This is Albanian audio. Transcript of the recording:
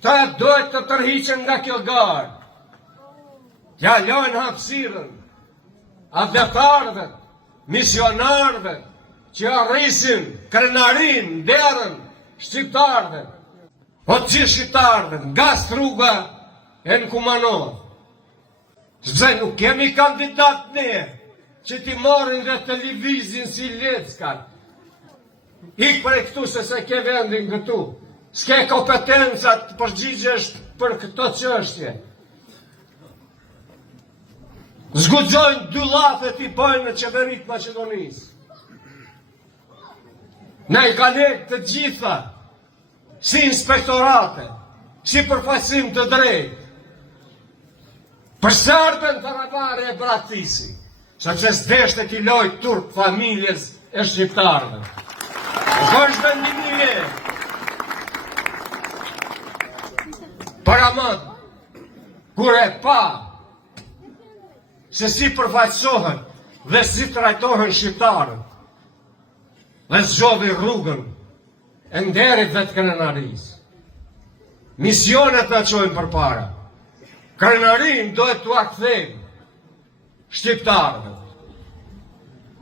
Ta duhet të tërhiqen nga kjo garë. Ja lojnë hapësirën, adhetarëve, misionarëve, që arrisin krenarin, derën, shqiptarëve, o që shqiptarëve, nga Struga e në Kumanov. Zë nuk kemi kandidat ne, që ti morin nga televizin si Lecka. Ik për e këtu se se ke vendin këtu. S'ke kompetencat të përgjigjesh për këto çështje. Zguxojnë dy llafet i bëjnë në qeverit Maqedonisë. Na i ka lek të gjitha, si inspektorate, si përfaqësim të drejtë. Për Serbën Karabare e Bratisi, sepse s'deshte t'i lojë turp familjes e shqiptarëve. Është vendimi e. Paramad, kur e pa se si përfaqësohen dhe si trajtohen shqiptarët, dhe zgjodhi rrugën e nderit dhe të krenarisë. Misionet na çojnë përpara. Krenarin dohet t'u akthejmë shqiptarëve.